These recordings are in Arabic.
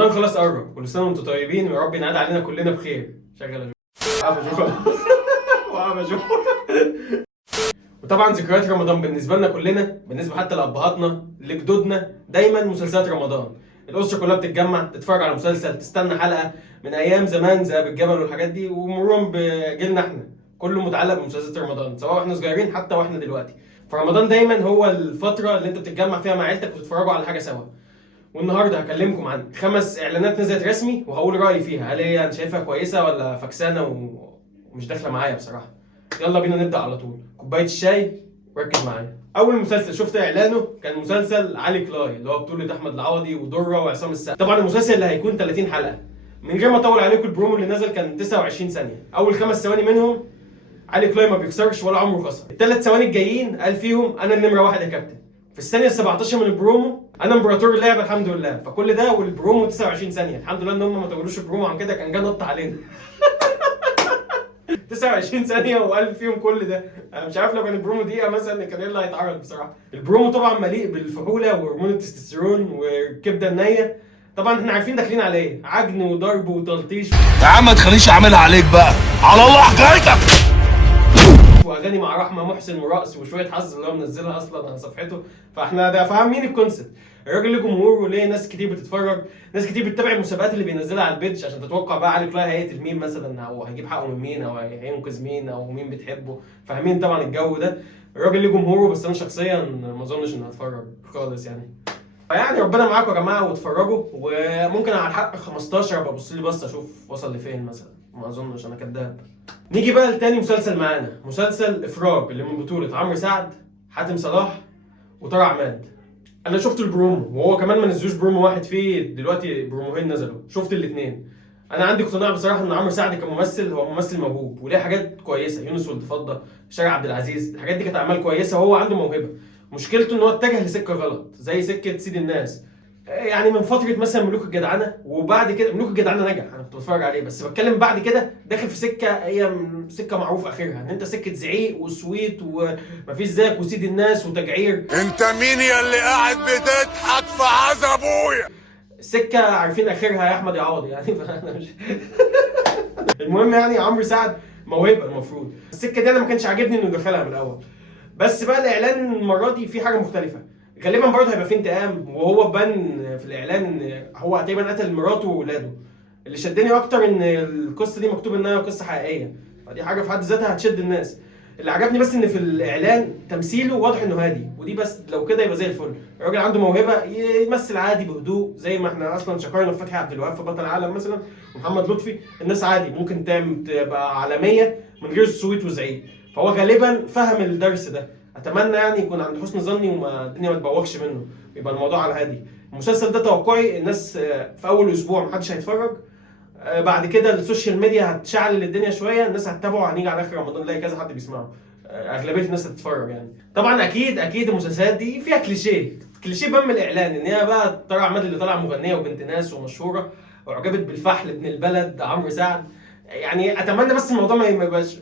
رمضان خلاص قرب، كل سنه وانتم طيبين ويا رب ينعاد علينا كلنا بخير. شغل وطبعا ذكريات رمضان بالنسبه لنا كلنا، بالنسبه حتى لابهاتنا لجدودنا، دايما مسلسلات رمضان. الاسره كلها بتتجمع تتفرج على مسلسل، تستنى حلقه من ايام زمان زي بالجبل والحاجات دي، ومرورا بجيلنا احنا كله متعلق بمسلسلات رمضان، سواء احنا صغيرين حتى واحنا دلوقتي. فرمضان دايما هو الفتره اللي انت بتتجمع فيها مع عيلتك وتتفرجوا على حاجه سوا. والنهارده هكلمكم عن 5 اعلانات نزلت رسمي وهقول رايي فيها، هل هي انا شايفها كويسه ولا فكسانه ومش داخله معايا بصراحه. يلا بينا نبدا على طول. كوبايه الشاي وركز معايا. اول مسلسل شفت اعلانه كان مسلسل علي كلاي، اللي هو بطولة احمد العوضي ودره وعصام السقا. طبعا المسلسل اللي هيكون 30 حلقه. من غير ما اطول عليكم، البرومو اللي نزل كان 29 ثانيه، اول 5 ثواني منهم علي كلاي ما بيكسرش ولا عمره خسر. ال3 ثواني الجايين قال فيهم انا النمره 1 يا كابتن. في الثانيه 17 من البرومو انا امبراطور اللعبه الحمد لله. فكل ده والبرومو 29 ثانيه، الحمد لله ان هم ما طولوش البرومو عن كده، كان جاي نط علينا. 29 ثانيه وقال فيهم كل ده. انا مش عارف لو كان البرومو دقيقه مثلا كان ايه اللي هيتعرض بصراحه. البرومو طبعا مليء بالفحوله وهرمون التستوستيرون والكبده النيه. طبعا احنا عارفين داخلين على ايه، عجن وضرب وتلطيش. يا عم ما تخليش اعملها عليك بقى، على الله حكايتك. واغاني مع رحمه محسن ورقص وشويه حظ اللي هو منزلها اصلا على صفحته. فاحنا ده فاهمين الكونسيبت. الراجل له جمهور وليه ناس كتير بتتفرج، ناس كتير بتتابع المسابقات اللي بينزلها على البيتش عشان تتوقع بقى علي كلاي هيقتل مين مثلا، او هيجيب حقه من مين، او هينقذ مين، او مين بتحبه. فاهمين طبعا الجو ده. الراجل له جمهوره، بس انا شخصيا ما اظنش اني هتفرج خالص يعني. فيعني ربنا معاكم يا جماعه واتفرجوا، وممكن على الحق 15 ابقى ابص لي بصه اشوف وصل لفين مثلا، ما اظنش انا كداب. نيجي بقى لتاني مسلسل معانا، مسلسل افراج اللي من بطولة عمرو سعد، حاتم صلاح، وطارق عماد. انا شفت البرومو، وهو كمان ما نزلوش برومو واحد، فيه دلوقتي بروموهين نزلوا، شفت الاثنين. انا عندي اقتناع بصراحه ان عمرو سعد كممثل هو ممثل موهوب وليه حاجات كويسه، يونس ولد فضه، شارع عبد العزيز، الحاجات دي كانت اعمال كويسه وهو عنده موهبه. مشكلته ان هو اتجه لسكه غلط زي سكه سيد الناس. يعني من فتره مثلا ملوك الجدعنه، وبعد كده ملوك الجدعنه نجح، انا كنت بتفرج عليه، بس بتكلم بعد كده داخل في سكه هي سكه معروف اخرها ان انت سكه زعيق وسويت ومفيش زيك وسيد الناس وتجعير. انت مين يا اللي قاعد بتضحك في عز ابويا؟ السكه عارفين اخرها يا احمد يا عوضي يعني. فانا مش المهم يعني عمرو سعد موهبه المفروض. السكه دي انا ما كانش عاجبني انه دخلها من الاول، بس بقى الاعلان المره دي في حاجه مختلفه. غالبا برضه هيبقى في انتقام، وهو بان في الاعلان ان هو تقريبا قتل مراته واولاده. اللي شدني اكتر ان القصه دي مكتوب انها قصه حقيقيه، فدي حاجه في حد ذاتها هتشد الناس. اللي عجبني بس ان في الاعلان تمثيله واضح انه هادي، ودي بس لو كده يبقى زي الفل. الراجل عنده موهبه يمثل عادي بهدوء، زي ما احنا اصلا شكرنا في فتحي عبد الوهاب في بطل العالم مثلا، ومحمد لطفي. الناس عادي ممكن تبقى عالميه من غير صويت وزعيق. فهو غالبا فهم الدرس ده. اتمنى يعني يكون عند حسن ظني وما الدنيا ما تبوخش منه، يبقى الموضوع على هادي. المسلسل ده توقعي الناس في اول اسبوع محدش هيتفرج، بعد كده السوشيال ميديا هتشعل الدنيا شويه، الناس هتتابعه، هنيجي على اخر رمضان نلاقي كذا حد بيسمعه، اغلبيه الناس هتتفرج يعني. طبعا اكيد المسلسلات دي فيها كليشيه بان من الاعلان، ان هي بقى طارق عماد اللي طالعه مغنيه وبنت ناس ومشهوره واعجبت بالفحل ابن البلد عمرو سعد. يعني اتمنى بس الموضوع ما يبقاش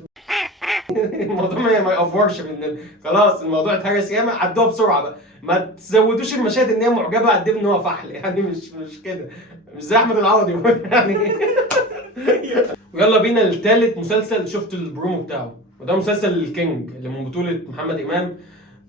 الموضوع ما يأفورش مننا، خلاص الموضوع اتهرس ياما، عدوها بسرعه بقى. ما تزودوش المشاهد ان هي معجبه قد ايه ان هو فحل، يعني مش كده، مش زي احمد العوضي يعني. ويلا بينا لثالث مسلسل شفت البرومو بتاعه، وده مسلسل الكينج اللي من بطوله محمد امام،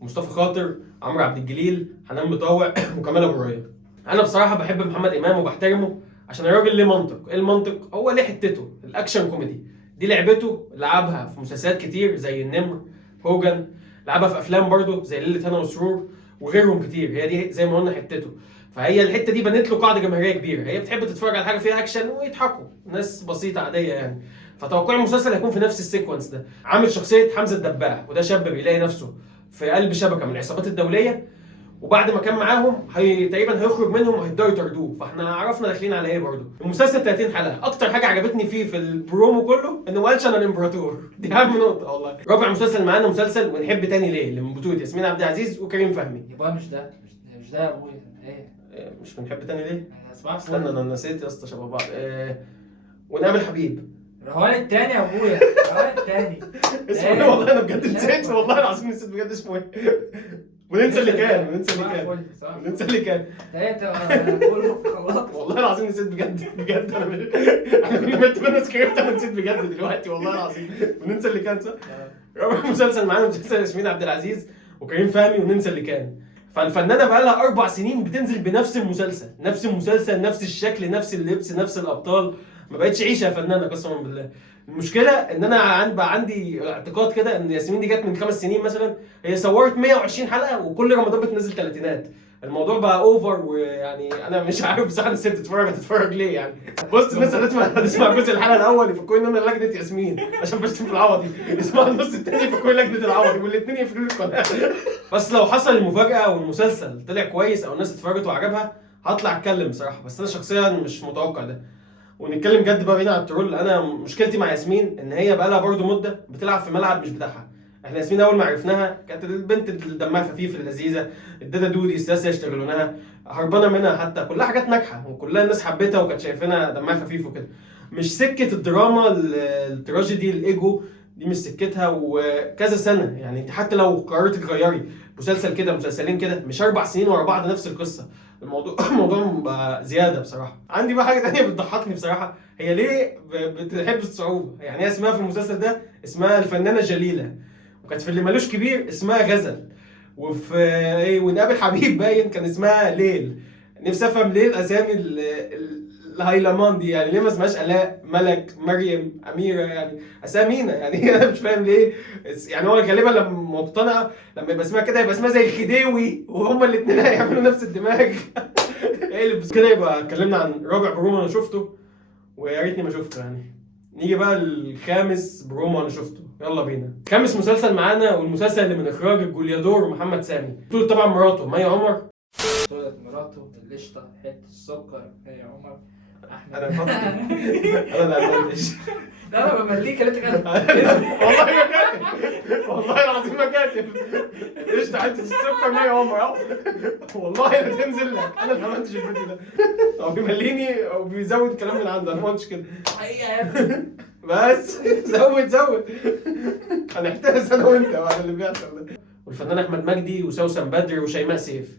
مصطفى خاطر، عمرو عبد الجليل، حنان مطاوع، وكمال ابو ريا. انا بصراحه بحب محمد امام وبحترمه عشان الراجل ليه منطق. ايه المنطق؟ هو ليه حتته الاكشن كوميدي، دي لعبته. لعبها في مسلسلات كتير زي النمر، هوجن، لعبها في افلام برضه زي ليله هنا وسرور وغيرهم كتير. هي دي زي ما قلنا حتته. فهي الحته دي بنت له قاعده جماهيريه كبيره، هي بتحب تتفرج على حاجه فيها اكشن ويضحكوا، ناس بسيطه عاديه يعني. فتوقع المسلسل هيكون في نفس السيكونس ده. عامل شخصيه حمزه الدباح، وده شاب بيلاقي نفسه في قلب شبكه من العصابات الدوليه، وبعد ما كان معاهم تقريبا هيخرج منهم وهيبداوا يطردوه. فاحنا عرفنا داخلين على ايه برضه. المسلسل 30 حلقه. اكتر حاجه عجبتني فيه في البرومو كله انه ما قالش انا الامبراطور، دي اهم نقطه والله. رابع مسلسل معانا مسلسل ونحب تاني ليه، اللي من بطوله ياسمين عبد العزيز وكريم فهمي. يبقى مش ده يا ابويا. ايه مش بنحب تاني ليه؟ اسمع استنى انا نسيت يا اسطى شبه بعض. ونقابل حبيب. رهوان التاني يا ابويا، رهوان التاني. اسمه ايه والله، انا بجد نسيت والله العظيم، نسيت بجد اسمه ايه. وننسى اللي كان وننسى اللي صباح كان الفل، صباح الفل. وننسى اللي كان. تلاتة كله في خلاط. والله العظيم نسيت بجد بجد. انا كنت بنا سكريبت، انا نسيت بجد دلوقتي والله العظيم. وننسى اللي كان صح. رابع مسلسل معانا مسلسل ياسمين عبد العزيز وكريم فهمي وننسى اللي كان. فالفنانه بقى لها 4 سنين بتنزل بنفس المسلسل، نفس المسلسل، نفس الشكل، نفس اللبس، نفس الابطال. ما بقتش عيشه يا فنانه قسما بالله. المشكله ان انا بقى عندي اعتقاد كده ان ياسمين دي جت من 5 سنين مثلا، هي صورت 120 حلقه وكل رمضان بتنزل 30. الموضوع بقى اوفر، ويعني انا مش عارف بصراحه الست تتفرج ليه يعني. بص الناس هتسمع الجزء الحلقه الاول يفكوا ان انا لجنه ياسمين عشان بشتم في العوضي، اسمع النص الثاني يفكوا لجنه العوضي، والاثنين يقفلوا لي القناه. بس لو حصل المفاجاه والمسلسل طلع كويس او الناس اتفرجت وعجبها هطلع اتكلم بصراحه، بس انا شخصيا مش متوقع ده. ونتكلم جد بقى بعيد عن الترول. انا مشكلتي مع ياسمين ان هي بقى لها برضه مده بتلعب في ملعب مش بتاعها. احنا ياسمين اول ما عرفناها كانت البنت اللي دمها خفيف اللذيذه، الدادا دودي الساسيه يشتغلونها، هربانه منها، حتى كلها حاجات ناجحه وكلها الناس حبتها وكانت شايفينها دمها خفيف وكده. مش سكه الدراما التراجيدي الايجو دي، مش سكتها. وكذا سنه يعني حتى لو قررت تغيري مسلسل كده مسلسلين كده، مش 4 سنين ورا بعض نفس القصه. الموضوع بقى زياده بصراحه. عندي بقى حاجه تانية بتضحكني بصراحه، هي ليه بتحب الصعوبه؟ يعني هي اسمها في المسلسل ده اسمها الفنانه جليله، وكانت في اللي مالوش كبير اسمها غزل، وفي ايه ونقابل حبيب باين كان اسمها ليل. نفسي افهم ليه الاسامي الهايلامان دي، يعني ليه ما اسمهاش الاء، ملك، مريم، اميره، يعني اسامينا يعني. انا مش فاهم ليه. يعني هو غالبا لما مقتنع لما يبقى اسمها كده يبقى اسمها زي الخديوي وهما الاثنين هيعملوا نفس الدماغ. ايه بس كده يبقى اتكلمنا عن رابع برومو انا شفته ويا ريتني ما شفته يعني. نيجي بقى الخامس برومو انا شفته، يلا بينا. خامس مسلسل معانا والمسلسل اللي من اخراج الجوليادور محمد سامي، بطولة طبعا مراته مي عمر. بطولة مراته القشطة حتة السكر يا عمر احمد. انا اللي قلتش. لا انا بمليك اللي انت والله ما كاتب، والله العظيم ما كاتب. ايش حته السكر مي عمر اهو، والله لا تنزل لك. انا اللي عملتش الفيديو ده، هو بيمليني او بيزود كلام من عنده، انا ما قلتش كده. حقيقة يا ابني. بس زود هنحترس انا وانت بعد اللي بيحصل ده. والفنان احمد مجدي وسوسن بدر وشيماء سيف.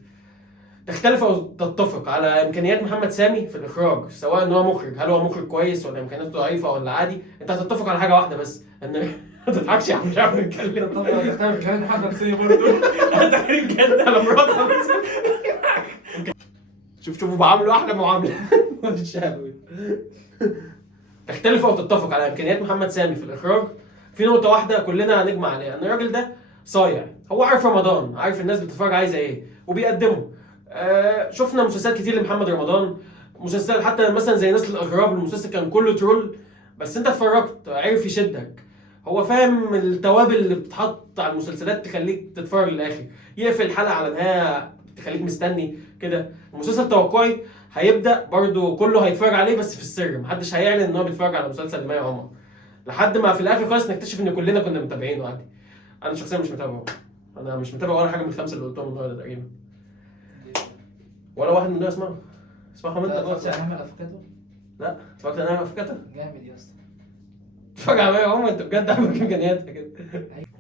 تختلف او تتفق على امكانيات محمد سامي في الاخراج، سواء ان هو مخرج، هل هو مخرج كويس ولا امكانياته ضعيفه ولا عادي. انت هتتفق على حاجه واحده بس، ان ما تضحكش يا عم مش عارف نتكلم. طبعا هتعمل كمان محمد سامي برضه. هتعمل جد على مراتها. شوفوا بعملوا احلى معامله. تختلف او تتفق على امكانيات محمد سامي في الاخراج في نقطه واحده كلنا هنجمع عليها، ان الراجل ده صايع. هو عارف رمضان، عارف الناس بتتفرج عايزه ايه وبيقدمه. شفنا مسلسلات كتير لمحمد رمضان، مسلسلات حتى مثلا زي نسل الاغراب، المسلسل كان كله ترول بس انت اتفرجت، عارف يشدك. هو فاهم التوابل اللي بتتحط على المسلسلات تخليك تتفرج للاخر، يقفل الحلقه على نهايه تخليك مستني كده. المسلسل توقعي هيبدا برضو كله هيتفرج عليه بس في السر، محدش هيعلن ان هو بيتفرج على مسلسل مي عمر، لحد ما في الاخر خالص نكتشف ان كلنا كنا متابعينه عادي. انا شخصيا مش متابعه، انا مش متابع ولا حاجه من الخمسه اللي قلتهم النهارده تقريبا، ولا واحد من دول اسمعهم انت بقى. لا اتفرجت على نعمة افكاته جامد يا اسطى. اتفرج على مي عمر، انت بجد عندك امكانياتها كده.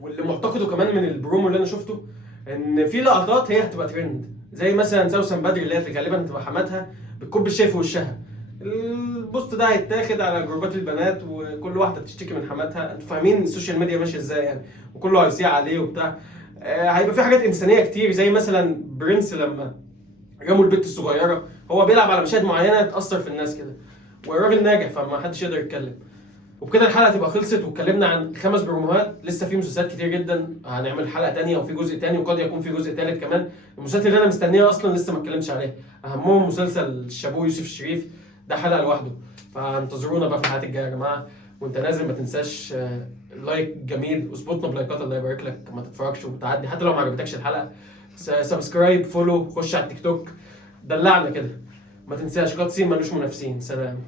واللي معتقده كمان من البرومو اللي انا شفته ان في لقطات هي هتبقى ترند، زي مثلا سوسن بدري اللي هي غالبا هتبقى حماتها بتكب الشاي في وشها. البوست ده هيتاخد على جروبات البنات وكل واحده تشتكي من حماتها. انتوا فاهمين السوشيال ميديا ماشيه ازاي يعني، وكله هيصيع عليه وبتاع. هيبقى في حاجات انسانيه كتير، زي مثلا برنس لما رموا البنت الصغيره، هو بيلعب على مشاهد معينه تاثر في الناس كده، والراجل ناجح فما حدش يقدر يتكلم. وبكده الحلقه تبقى خلصت واتكلمنا عن 5 بروموهات. لسه في مسلسلات كتير جدا، هنعمل حلقه تانية وفي جزء تاني وقد يكون في جزء تالت كمان. المسلسل اللي انا مستنيه اصلا لسه ما اتكلمش عليه، اهمهم مسلسل الشابو يوسف الشريف، ده حلقه لوحده. فانتظرونا بقى في الحلقات الجايه يا جماعه. وانت نازل ما تنساش لايك جميل واظبطنا بلايكات، الله يبارك لك. ما تتفرجش وتعدي حتى لو ما عجبتكش الحلقه، سبسكرايب، فولو، خش على التيك توك، دلعنا كده. ما تنساش قد سين ملوش منافسين. سلام.